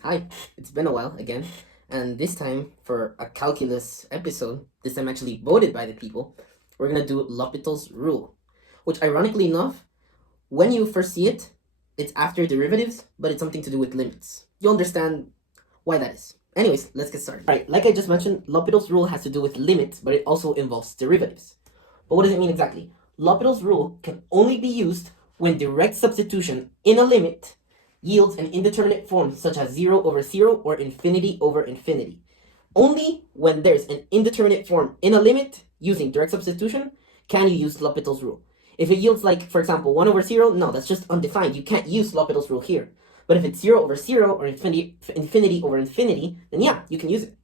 Hi, it's been a while again, and this time for a calculus episode, this time actually voted by the people, we're gonna do L'Hopital's rule, which ironically enough, when you first see it, it's after derivatives, but it's something to do with limits. You'll understand why that is. Anyways, let's get started. Alright, like I just mentioned, L'Hopital's rule has to do with limits, but it also involves derivatives. But what does it mean exactly? L'Hopital's rule can only be used when direct substitution in a limit yields an indeterminate form such as 0 over 0 or infinity over infinity. Only when there's an indeterminate form in a limit using direct substitution can you use L'Hopital's rule. If it yields like, for example, 1 over 0, no, that's just undefined. You can't use L'Hopital's rule here. But if it's 0 over 0 or infinity over infinity, then yeah, you can use it.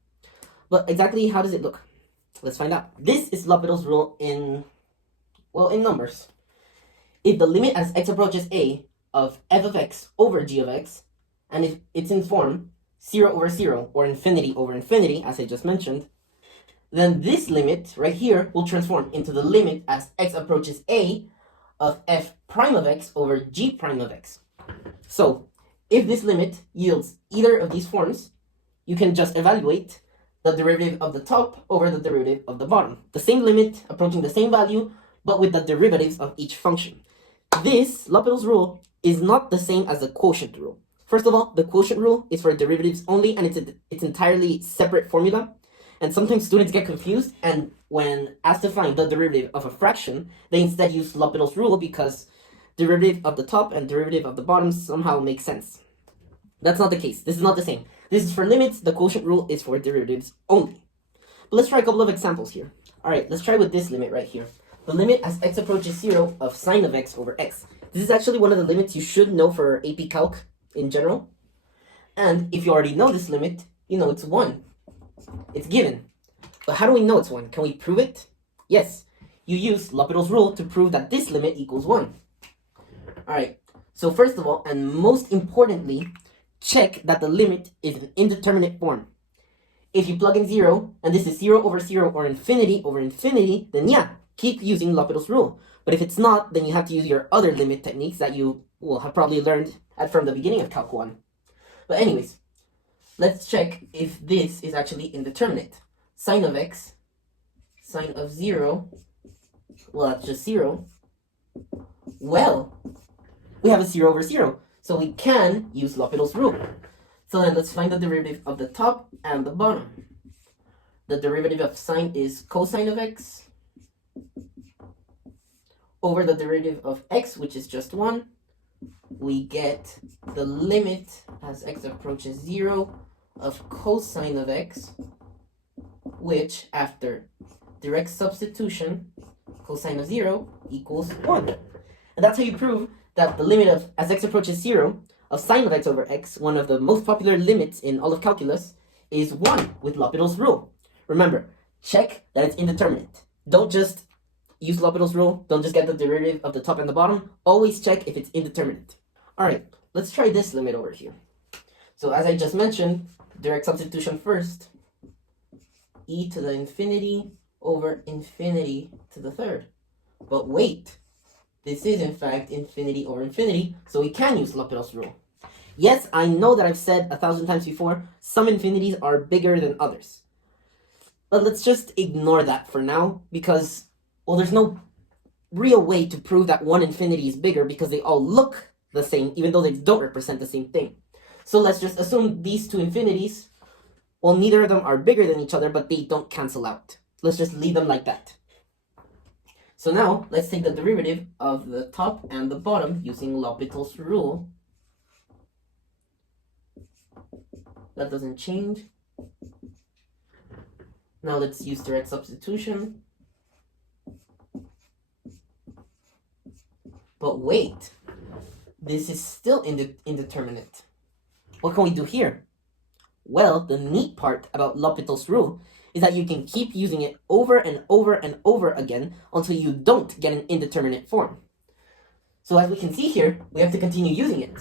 But exactly how does it look? Let's find out. This is L'Hopital's rule in numbers. If the limit as x approaches a of f of x over g of x, and if it's in form 0 over 0 or infinity over infinity, as I just mentioned, then this limit right here will transform into the limit as x approaches a of f prime of x over g prime of x. So, if this limit yields either of these forms, you can just evaluate the derivative of the top over the derivative of the bottom. The same limit approaching the same value, but with the derivatives of each function. This, L'Hopital's rule, is not the same as the quotient rule. First of all, the quotient rule is for derivatives only, and it's entirely separate formula. And sometimes students get confused, and when asked to find the derivative of a fraction, they instead use L'Hopital's rule because derivative of the top and derivative of the bottom somehow make sense. That's not the case. This is not the same. This is for limits. The quotient rule is for derivatives only. But let's try a couple of examples here. All right, let's try with this limit right here. The limit as x approaches 0 of sine of x over x. This is actually one of the limits you should know for AP Calc in general. And if you already know this limit, you know it's 1. It's given. But how do we know it's 1? Can we prove it? Yes. You use L'Hopital's rule to prove that this limit equals 1. Alright, so first of all, and most importantly, check that the limit is an indeterminate form. If you plug in 0, and this is 0 over 0 or infinity over infinity, then yeah, keep using L'Hopital's rule. But if it's not, then you have to use your other limit techniques that you will have probably learned from the beginning of Calc 1. But anyways, let's check if this is actually indeterminate. Sine of x, sine of 0, well, that's just 0. Well, we have a 0 over 0, so we can use L'Hopital's rule. So then let's find the derivative of the top and the bottom. The derivative of sine is cosine of x over the derivative of x, which is just 1. We get the limit as x approaches 0 of cosine of x, which after direct substitution, cosine of 0 equals 1. And that's how you prove that the limit of as x approaches 0 of sine of x over x, one of the most popular limits in all of calculus, is 1 with L'Hopital's rule. Remember, check that it's indeterminate. Don't just use L'Hopital's rule. Don't just get the derivative of the top and the bottom. Always check if it's indeterminate. Alright, let's try this limit over here. So as I just mentioned, direct substitution first. E to the infinity over infinity to the third. But wait, this is in fact infinity over infinity, so we can use L'Hopital's rule. Yes, I know that I've said 1,000 times before, some infinities are bigger than others. But let's just ignore that for now, because, well, there's no real way to prove that one infinity is bigger because they all look the same, even though they don't represent the same thing. So let's just assume these two infinities, well, neither of them are bigger than each other, but they don't cancel out. Let's just leave them like that. So now, let's take the derivative of the top and the bottom using L'Hopital's rule. That doesn't change. Now let's use direct substitution. But wait, this is still indeterminate. What can we do here? Well, the neat part about L'Hopital's rule is that you can keep using it over and over and over again until you don't get an indeterminate form. So as we can see here, we have to continue using it.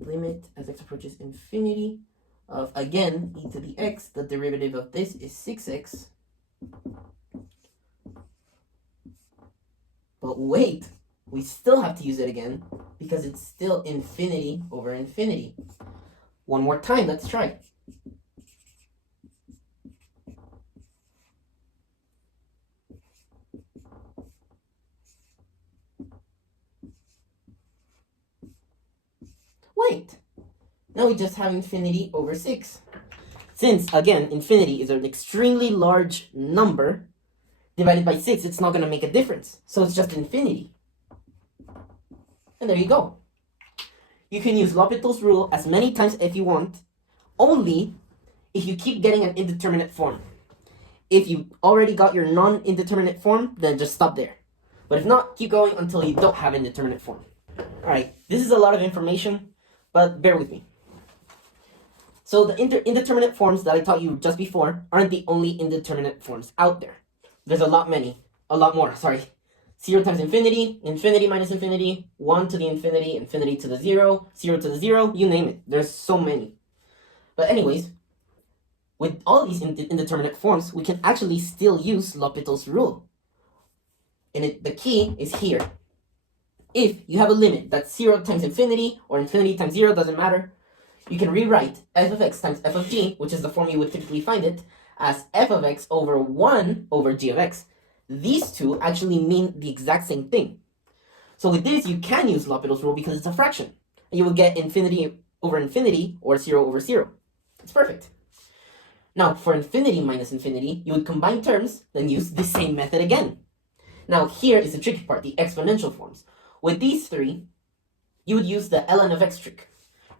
Limit as x approaches infinity of, again, e to the x. The derivative of this is 6x. But wait, we still have to use it again because it's still infinity over infinity. One more time, let's try. Wait, now we just have infinity over 6. Since, again, infinity is an extremely large number, divided by 6, it's not going to make a difference. So it's just infinity. And there you go. You can use L'Hopital's rule as many times if you want, only if you keep getting an indeterminate form. If you already got your non-indeterminate form, then just stop there. But if not, keep going until you don't have indeterminate form. Alright, this is a lot of information, but bear with me. So the indeterminate forms that I taught you just before aren't the only indeterminate forms out there. There's a lot more, sorry. 0 times infinity, infinity minus infinity, 1 to the infinity, infinity to the 0, 0 to the 0, you name it. There's so many. But anyways, with all these indeterminate forms, we can actually still use L'Hopital's rule. And the key is here. If you have a limit that's 0 times infinity, or infinity times 0, doesn't matter, you can rewrite f of x times f of g, which is the form you would typically find it, as f of x over 1 over g of x. These two actually mean the exact same thing. So with this, you can use L'Hopital's rule because it's a fraction. And you will get infinity over infinity, or 0 over 0. It's perfect. Now, for infinity minus infinity, you would combine terms, then use the same method again. Now, here is the tricky part, the exponential forms. With these three, you would use the ln of x trick.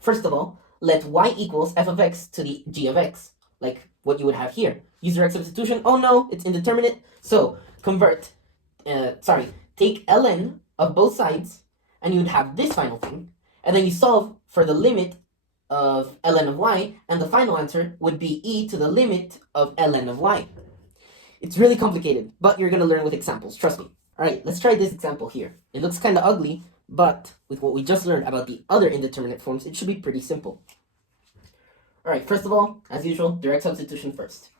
First of all, let y equals f of x to the g of x, like what you would have here. Use direct substitution. Oh no, it's indeterminate. So take ln of both sides, and you would have this final thing. And then you solve for the limit of ln of y, and the final answer would be e to the limit of ln of y. It's really complicated, but you're going to learn with examples, trust me. Alright, let's try this example here. It looks kind of ugly, but with what we just learned about the other indeterminate forms, it should be pretty simple. Alright, first of all, as usual, direct substitution first.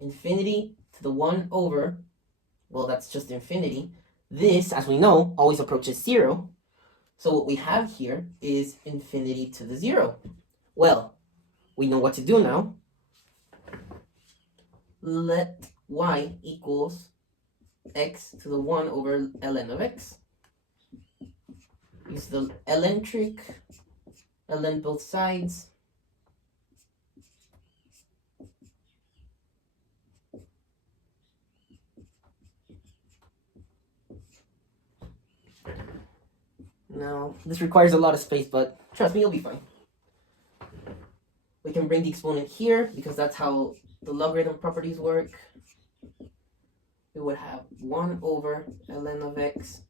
Infinity to the 1 over, well, that's just infinity. This, as we know, always approaches 0. So what we have here is infinity to the 0. Well, we know what to do now. Let y equals x to the 1 over ln of x. Use the ln trick, ln both sides. Now, this requires a lot of space, but trust me, you'll be fine. We can bring the exponent here, because that's how the logarithm properties work. We would have 1 over ln of x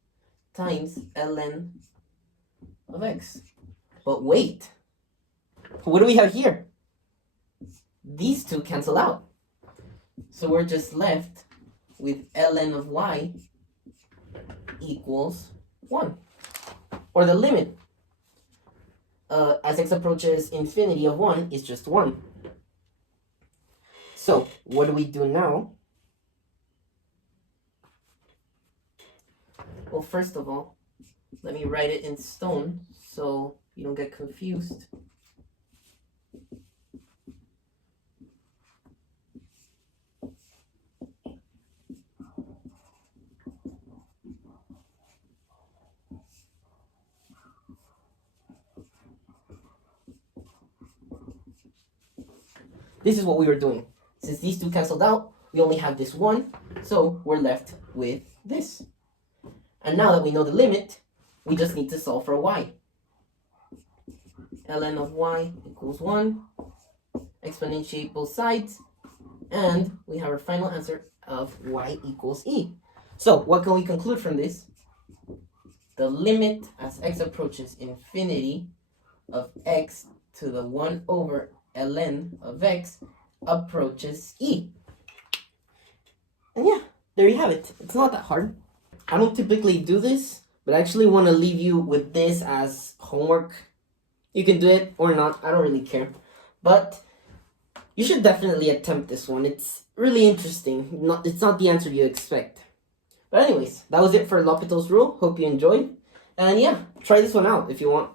times ln of x. But wait, what do we have here? These two cancel out. So we're just left with ln of y equals 1. Or the limit as x approaches infinity of 1 is just 1. So what do we do now? Well, first of all, let me write it in stone so you don't get confused. This is what we were doing. Since these two canceled out, we only have this 1, so we're left with this. And now that we know the limit, we just need to solve for y. ln of y equals 1. Exponentiate both sides. And we have our final answer of y equals e. So what can we conclude from this? The limit as x approaches infinity of x to the 1 over ln of x approaches e. And yeah, there you have it. It's not that hard. I don't typically do this, but I actually want to leave you with this as homework. You can do it or not, I don't really care. But you should definitely attempt this one. It's really interesting. It's not the answer you expect. But anyways, that was it for L'Hopital's rule. Hope you enjoyed. And yeah, try this one out if you want.